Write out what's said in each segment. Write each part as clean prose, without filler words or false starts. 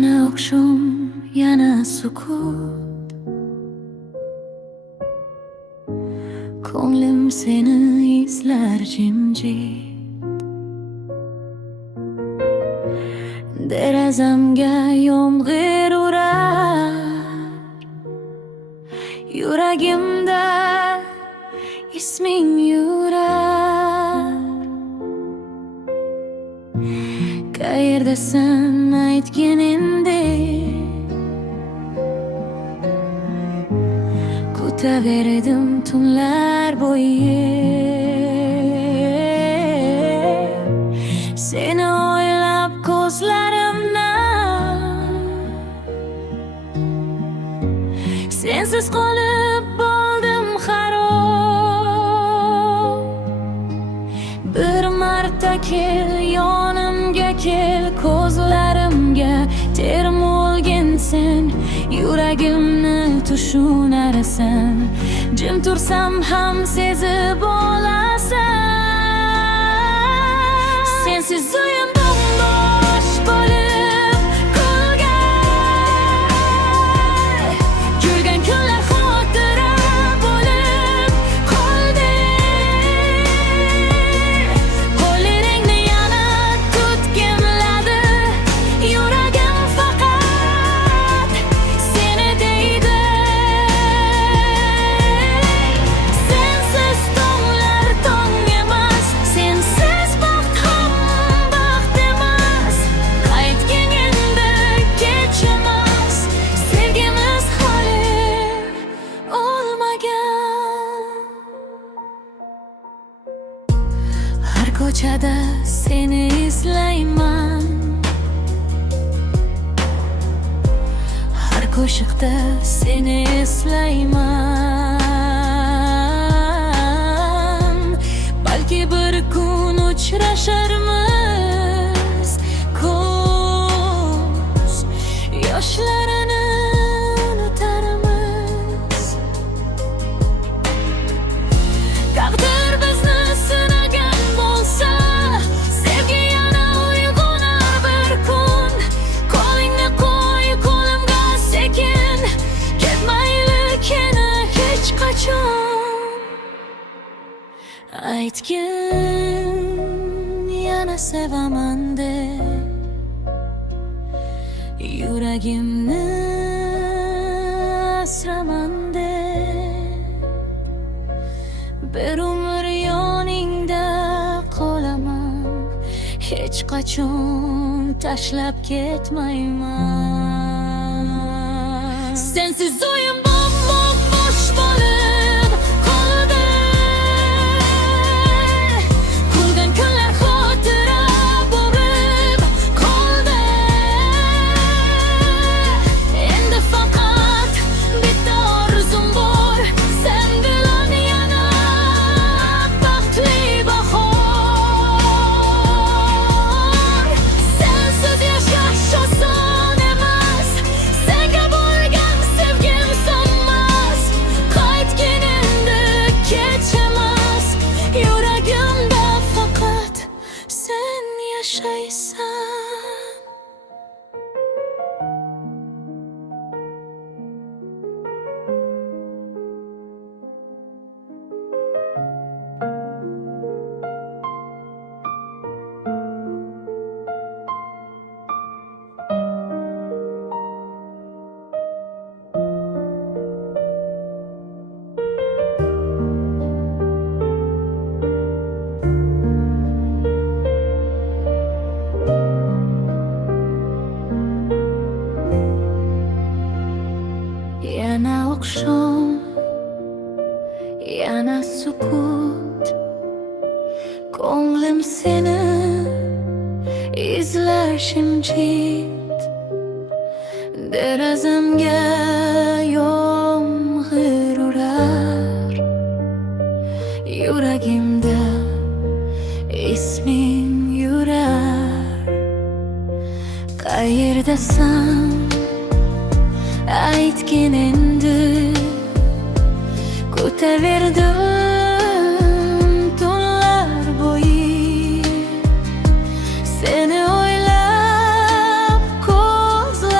Yana oqshom, yana sukut, ko'nglim seni izlar jimjit. Derazamga yomg'ir urar, yuragimda isming yurar. Qayerdasan aytgin endi, kutaverdim tunlar bo'yi. Seni o'ylab ko'zlarimdan sensiz qolib bo'ldim xarob. Bir marta kel, yonimga kel, ko'zlarimga termulgin sen, yuragimni tushunarsan. Jim tursam ham sezib olasan. Sensiz uyim bombosh bo'lib qolgan, kulgan kunlar xotira bo'lib qoldi. Qo'llaringni yana tutgimladi, yuragim faqat seni deydi. Sensiz tonglar tong emas, sensiz baxt ham baxt emas. Qaytgin endi, kech emas, sevgimiz hali o'lmagan. Har ko'chada seni izlayman, har qo'shiqda seni eslayman. Balki bir kun uchrasharmiz, ko'z yoshlarini unutarmiz. Taqdir bizni sinagan bo'lsa, sevgi yana uyg'onar bir kun. Qo'lingni qo'y qo'limga sekin, ketmayli keni hech qachon. Aytgin yana sevaman deb, yuragimni asraman deb. Bir umr yoningda qolaman, hech qachon tashlab ketmayman. Sensiz uyim bo'sh bo'lib qoldi, kulgan kunlar xotira bo'lib qoldi. Endi faqat bitta orzum bor, sen bilan yana baxtli bahor. Sensiz yashash oson emas, senga bo'lgan sevgim so'nmas. Qaytgin endi, kech emas, yuragimda faqat sen yashaysan. Yana oqshom, yana sukut, ko'nglim seni izlar jimjit. Derazamga yomg'ir urar, yuragimda isming yurar. Qayerdasan aytgin endi, kutaverdim tunlar bo'yi. Seni o'ylab ko'zlarimdan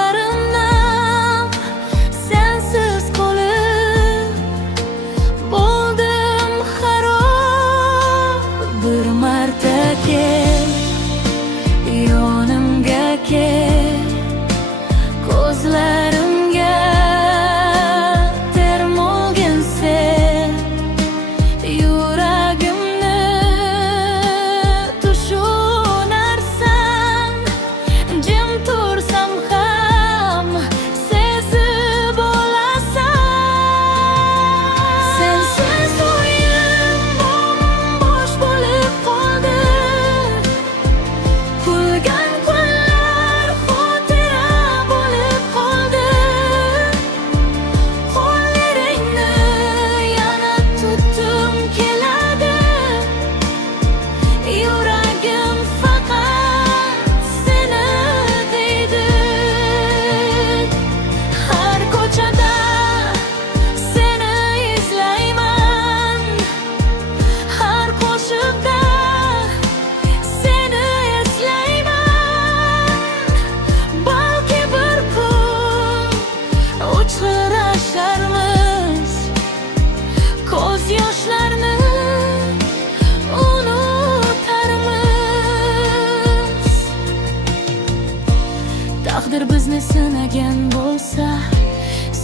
sinagan bo'lsa,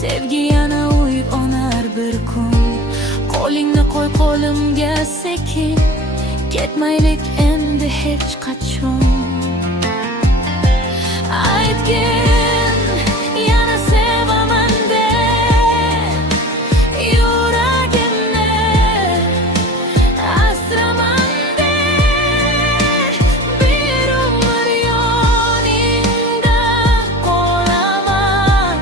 sevgi yana uyg'onar bir kun. Qo'lingni qo'y qo'limga sekin, ketmaylik endi hech qachon. Aytgin yana sevaman deb, yuragimni asraman deb, bir umr yoningda qolaman,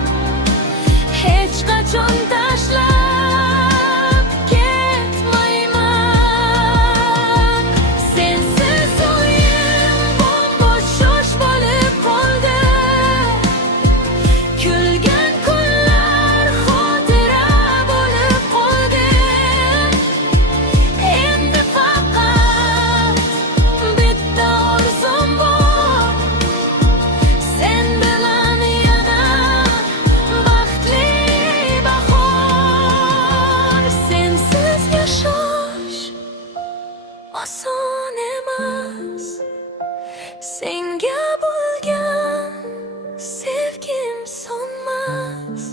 hech qachon tashlab ketmayman. Sensiz o'yim bo'sh bo'lib qoldi, kulgan kunlar xotira bo'lib qoldi. Endi faqat bitta orzum bor, sen bilan yana baxtli bahor. Sensiz yashash oson emas, senga bo'lgan sevgim so'nmas.